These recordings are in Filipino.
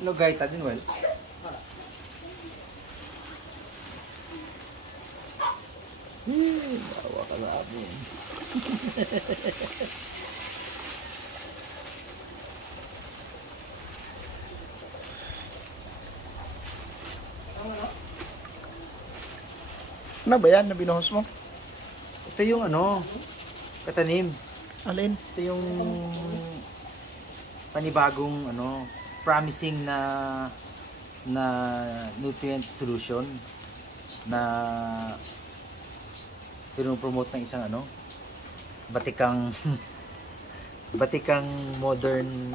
Logaita din, well. Bawa ka na ako. Ano ba yan na binuhos mo? Ito yung ano, katanim. Alin? Ito yung panibagong ano, promising na nutrient solution na pinopromote ng isang ano, batikang batikang modern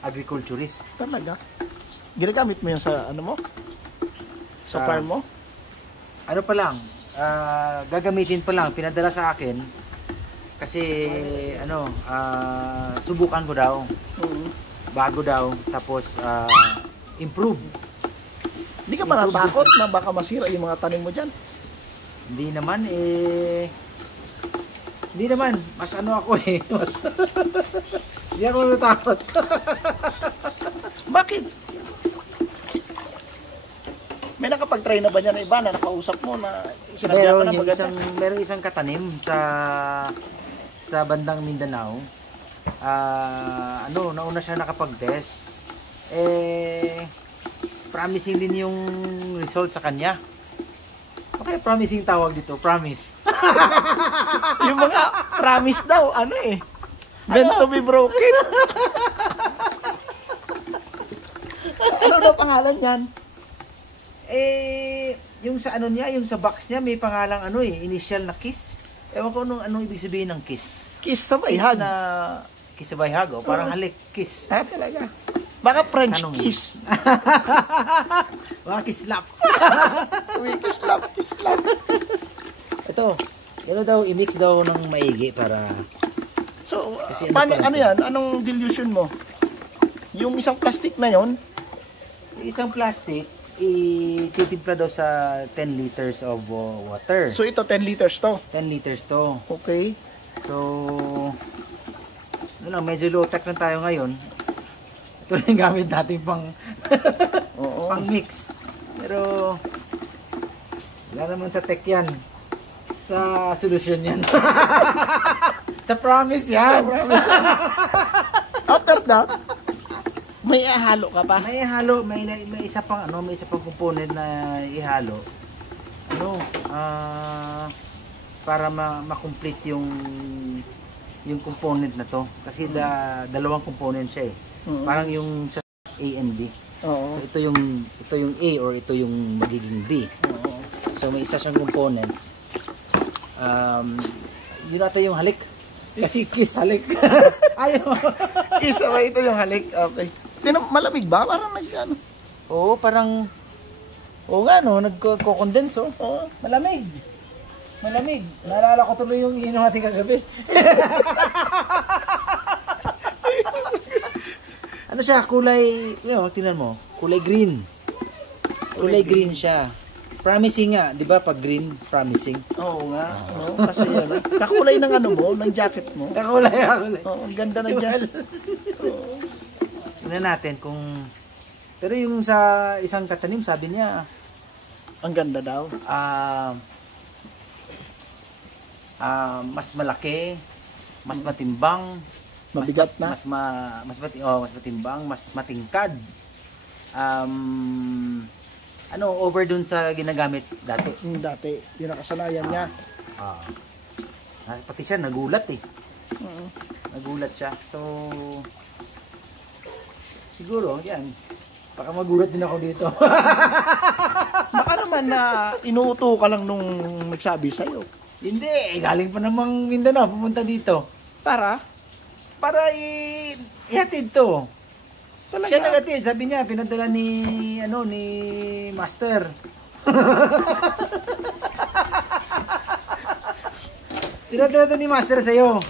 agriculturist. Talaga? Ginagamit mo yun sa ano mo? Sa farm mo? Ano pa lang, gagamitin pa lang, pinadala sa akin kasi ano, subukan ko daw. Bago daw, tapos improve. Hindi ka ba natakot na baka masira yung mga tanim mo dyan? Hindi naman hindi naman, mas ano ako mas hindi ako natakot. Bakit? May nakapag-try na ba niya na iba na nakausap mo na sinabihan ka na maganda? Meron isang katanim sa bandang Mindanao. Ano, nauna siya nakapag-test. Promising din yung result sa kanya. Okay, promising tawag dito, promise. Yung mga promise daw, ano meant to be broken. Ano daw pangalan yan? Yung sa ano niya, yung sa box niya, may pangalang ano initial na kiss. Ewan ko anong ibig sabihin ng kiss. Kiss sa bayhag. Kiss sa bayhag, parang halik, kiss. Talaga. Baka French kiss. Baka kislap. Uy, kislap. Ito, ano daw, i-mix daw ng maigi para... So, ano yan? Anong dilution mo? Yung isang plastic na yon? Isang plastic, ititimpla daw sa 10 liters of water. So, ito 10 liters to? 10 liters to. Okay. So, ano lang, medyo low-tech lang tayo ngayon. Ito na yung gamit natin pang pang mix. Pero wala naman sa tech yan. Sa solusyon yan. Sa promise yan. After that, may ihalo ka pa? May ihalo, may isa pang may isa pang component na ihalo. Para ma-complete yung component na to. Kasi dalawang component siya . Parang yung sa A and B. So ito yung A or ito yung magiging B. So may isa siyang component. Yun ata yung halik. Kasi kiss halik. Ayaw. Kiss ito yung halik. Okay. Malamig ba? Parang nag-ano? Oo, parang nagko-condense malamig. Malamig. Naalala ko tuloy yung inom natin kagabi. Ano siya, kulay, tingnan mo, kulay green. Kulay green siya. Promising nga, 'di ba? Pag green, promising. Oo nga. Kasi kakulay ng ano mo, ng jacket mo. Kakulay. Ang ganda ng jacket. Tingnan natin kung pero yung sa isang katanim, sabi niya, ang ganda daw. Mas malaki, mas matimbang, mabigat na. Mas matimbang, mas matingkad. Over dun sa ginagamit dati. Dati, yung nakasanayan niya. Pati siya nagulat Nagulat siya. So siguro, yan. Baka magulat din ako dito. Baka naman na inuuto ka lang nung nagsabi sa'yo. Hindi, galing pa namang Mindanao, pumunta dito. Para ihatid to. Talaga? Siya nagatid, sabi niya, pinadala ni Master. Pinadala to ni Master sa'yo.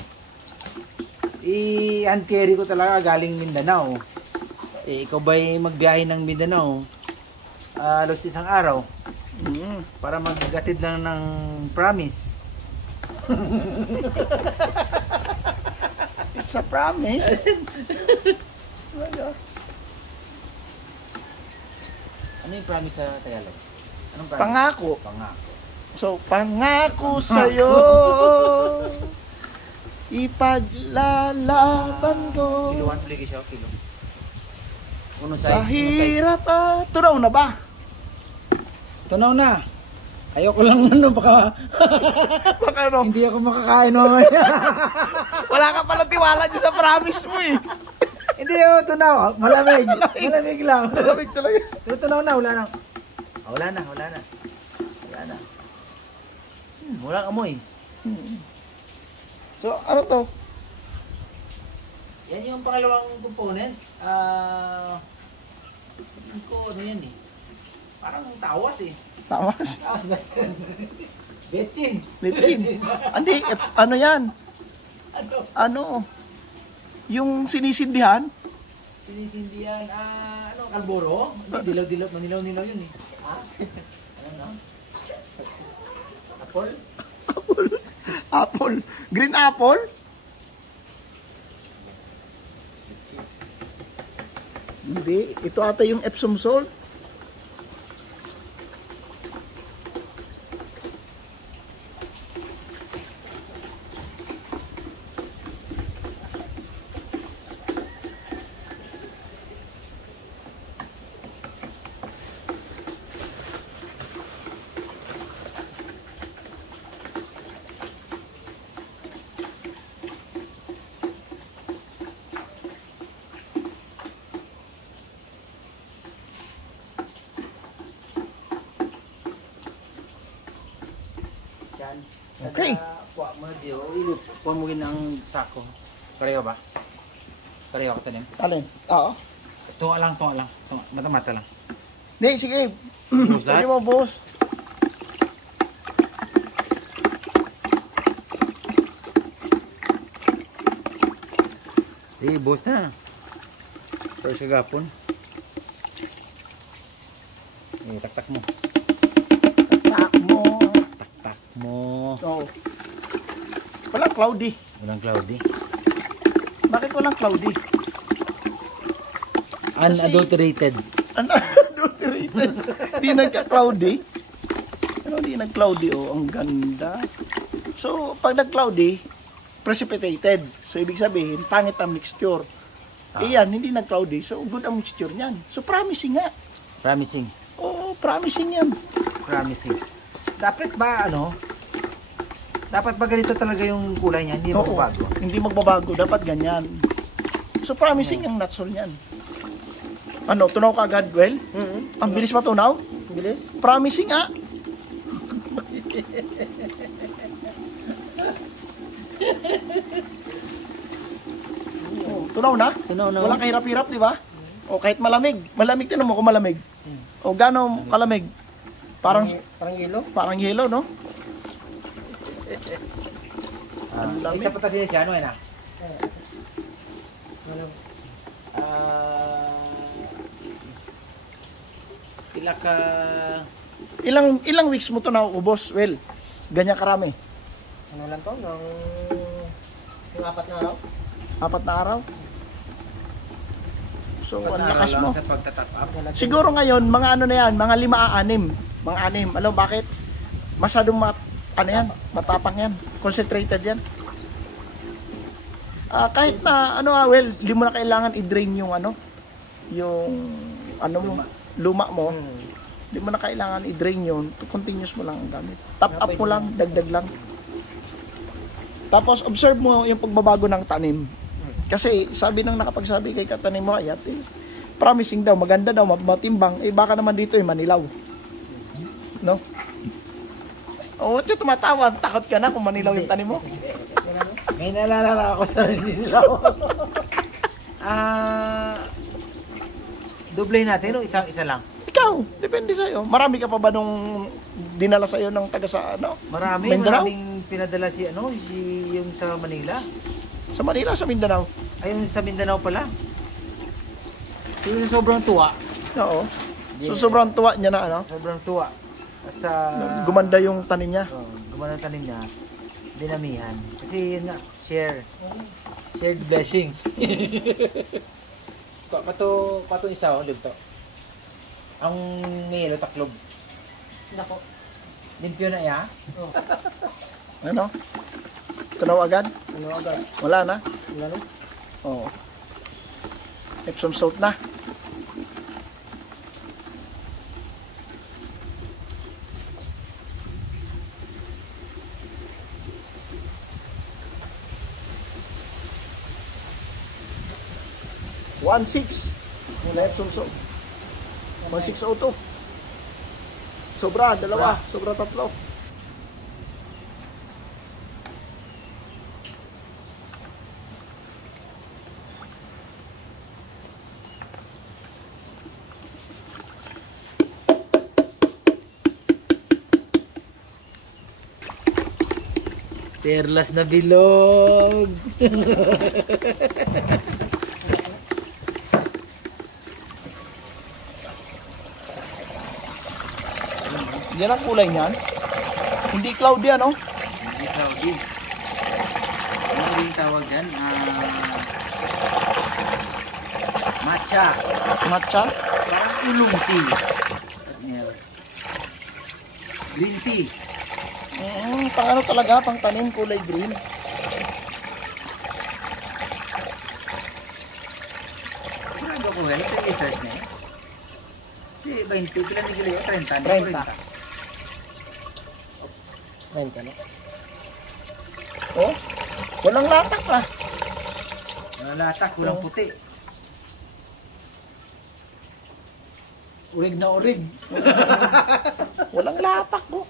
I-hand carry ko talaga galing Mindanao. Ikaw ba'y magbiyahe ng Mindanao? Halos isang araw. Para maggatid lang ng promise. It's a promise. Ano yung promise sa Tagalog? Anong promise? Pangako. Pangako. So, pangako sa'yo, ipaglalaban ko. Kiluan, pligi siya, kilo. Sa hirap tunaw na ba? Tunaw na. Ayoko lang baka ano? hindi ako makakain mamaya. Wala ka pala tiwala dyan sa promise mo eh. Hindi ako tunaw. Malamig. Malamig lang. Malamig talaga. Pero tunaw na, wala na. Wala na. Walang amoy. So, ano to? Yan yung pangalawang component. Hindi ko ano yan eh. Parang tawas eh. Tawas? Tawas ba? Betchin. Hindi, ano yan? Ano? Ano? Yung sinisindihan? Sinisindihan, kalboro? Hindi, dilaw-dilaw, manilaw-nilaw yun eh. Ha? Ano? Apple? Apple. Green apple? Hindi. Ito ata yung Epsom salt. Okay. Kuha mo diyo, kuha mo rin ang sako. Pareho ba? Pareho ka tanim? Alin? Oo. Tunga lang. Mata-mata lang. Hindi, sige. Boss Pwede mo, boss. Sige, boss na. Pero sa gapon. Taktak mo. Tak mo. Oo. Walang cloudy. Walang cloudy. Bakit walang cloudy? Unadulterated. Unadulterated. Di nagka-cloudy. Ano di nag-cloudy? Oh, ang ganda. So, pag nag-cloudy, precipitated. So, ibig sabihin, pangit ang mixture. Yan, hindi nag-cloudy. So, good ang mixture niyan. So, promising nga. Promising. Oo, promising yan. Promising. Dapat ba, dapat ba ganito talaga yung kulay niya? Hindi magbabago? Hindi magbabago. Dapat ganyan. So, promising yung nutsol niyan. Ano, tunaw ka agad, Well? Ang bilis matunaw? Bilis? Promising nga. Tunaw na? Tunaw na. Walang kahirap-hirap, di ba? O kahit malamig. Malamig, tinan mo kung malamig. O gano'ng kalamig? Parang yelo? Parang yelo, no? Isa pa tayo siya, ano na? Pila ka... Ilang weeks mo to naubos, Well? Ganyan karami. Ano lang to? Yung 4 na araw? 4 na araw? So, ang lakas mo. Sa pagtatap up. Siguro ngayon, mga ano na yan, mga 5-6. Mga 6. Alam bakit? Masyadong matapang yan. Concentrated yan. Kahit na, Well, hindi mo na kailangan i-drain yung luma mo. Hindi mo na kailangan i-drain yun. Continuous mo lang ang gamit. Top up mo lang, dagdag lang. Tapos, observe mo yung pagbabago ng tanim. Kasi, sabi ng nakapagsabi kay katanim mo, ayat, promising daw, maganda daw, matimbang, baka naman dito, manilaw. No? O, tumatawa, takot ka na kung manilaw yung tanim mo. May naalala ako sa manilaw. Doble natin, o isa lang? Ikaw, depende sa'yo. Marami ka pa ba nung dinala sa'yo ng taga sa, Maraming pinadala yung sa Manila. Sa Manila, sa Mindanao? Ayun, sa Mindanao pala. So, sobrang tuwa. Oo. So, sobrang tuwa niya na, Sobrang tuwa. At sa... gumanda yung tanim niya. Gumanda yung tanim niya. Dinamihan. Kasi yun nga, shared blessing. Pato isa, dito. Ang melo taklob. Nako. Limpyo na ya. Oh. Ano? Tunaw agad? Ano agad? Wala na? Wala na. Oo. Epsom salt na. $1.6 mula Epsom salt. 1.602. Sobra, dalawa. Sobra tatlo. Perlas na bilog. Yan ang kulay niyan. Hindi cloudy ano? Hindi cloudy. Ano rin tawag yan? Matcha. Matcha. Parang ulong tea. Green tea. Pang ano talaga, pang tanim kulay green. Grabe ko yan. Ito yung size na eh. Si 20, pila ni Gileo? 30. 30. Ayun ka no? Oh, walang latak ah. Latak, kulang puti. Urig na urig. Walang latak oh.